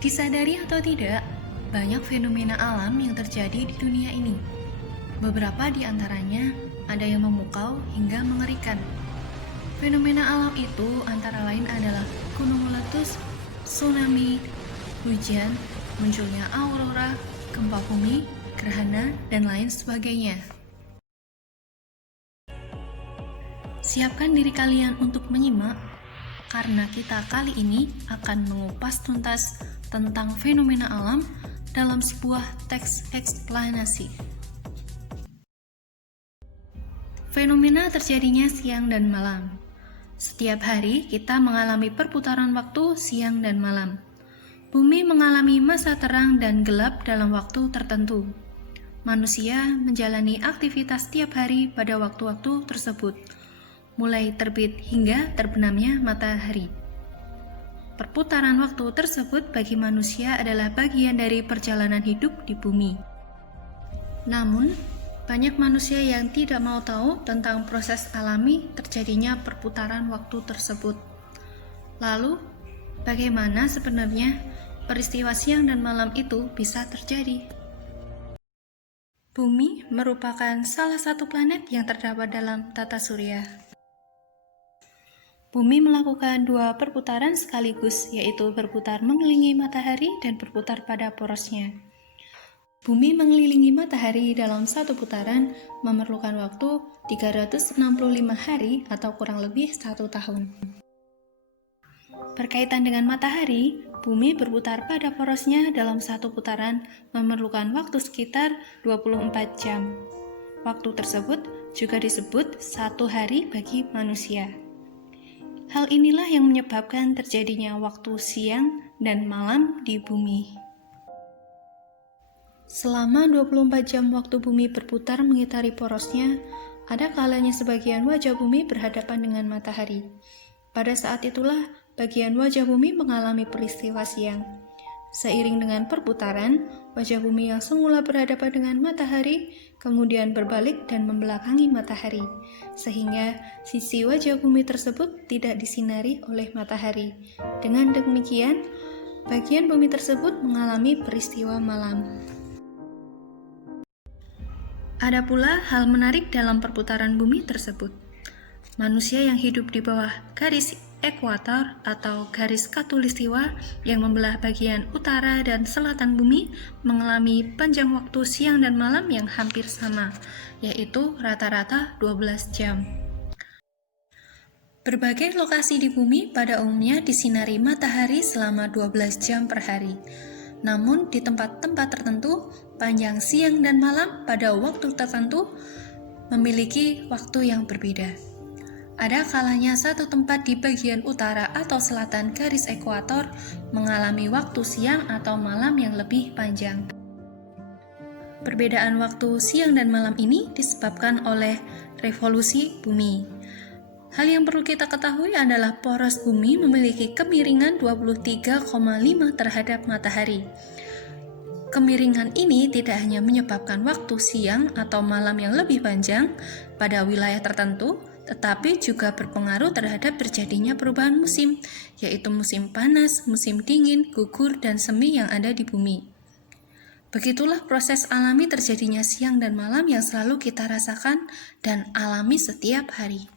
Disadari atau tidak, banyak fenomena alam yang terjadi di dunia ini. Beberapa di antaranya ada yang memukau hingga mengerikan. Fenomena alam itu antara lain adalah gunung meletus, tsunami, hujan, munculnya aurora, gempa bumi, gerhana, dan lain sebagainya. Siapkan diri kalian untuk menyimak, karena kita kali ini akan mengupas tuntas tentang fenomena alam dalam sebuah teks eksplanasi. Fenomena terjadinya siang dan malam. Setiap hari kita mengalami perputaran waktu siang dan malam. Bumi mengalami masa terang dan gelap dalam waktu tertentu. Manusia menjalani aktivitas setiap hari pada waktu-waktu tersebut, mulai terbit hingga terbenamnya matahari. Perputaran waktu tersebut bagi manusia adalah bagian dari perjalanan hidup di bumi. Namun, banyak manusia yang tidak mau tahu tentang proses alami terjadinya perputaran waktu tersebut. Lalu, bagaimana sebenarnya peristiwa siang dan malam itu bisa terjadi? Bumi merupakan salah satu planet yang terdapat dalam tata surya. Bumi melakukan dua perputaran sekaligus, yaitu berputar mengelilingi matahari dan berputar pada porosnya. Bumi mengelilingi matahari dalam satu putaran memerlukan waktu 365 hari atau kurang lebih 1 tahun. Berkaitan dengan matahari, bumi berputar pada porosnya dalam satu putaran memerlukan waktu sekitar 24 jam. Waktu tersebut juga disebut 1 hari bagi manusia. Hal inilah yang menyebabkan terjadinya waktu siang dan malam di bumi. Selama 24 jam waktu bumi berputar mengitari porosnya, ada kalanya sebagian wajah bumi berhadapan dengan matahari. Pada saat itulah, bagian wajah bumi mengalami peristiwa siang. Seiring dengan perputaran, wajah bumi yang semula berhadapan dengan matahari, kemudian berbalik dan membelakangi matahari, sehingga sisi wajah bumi tersebut tidak disinari oleh matahari. Dengan demikian, bagian bumi tersebut mengalami peristiwa malam. Ada pula hal menarik dalam perputaran bumi tersebut. Manusia yang hidup di bawah garis ekuator atau garis khatulistiwa yang membelah bagian utara dan selatan bumi mengalami panjang waktu siang dan malam yang hampir sama, yaitu rata-rata 12 jam. Berbagai lokasi di bumi pada umumnya disinari matahari selama 12 jam per hari. Namun di tempat-tempat tertentu, panjang siang dan malam pada waktu tertentu memiliki waktu yang berbeda. Ada kalanya satu tempat di bagian utara atau selatan garis ekuator mengalami waktu siang atau malam yang lebih panjang. Perbedaan waktu siang dan malam ini disebabkan oleh revolusi bumi. Hal yang perlu kita ketahui adalah poros bumi memiliki kemiringan 23,5 terhadap matahari. Kemiringan ini tidak hanya menyebabkan waktu siang atau malam yang lebih panjang pada wilayah tertentu, tetapi juga berpengaruh terhadap terjadinya perubahan musim, yaitu musim panas, musim dingin, gugur, dan semi yang ada di bumi. Begitulah proses alami terjadinya siang dan malam yang selalu kita rasakan dan alami setiap hari.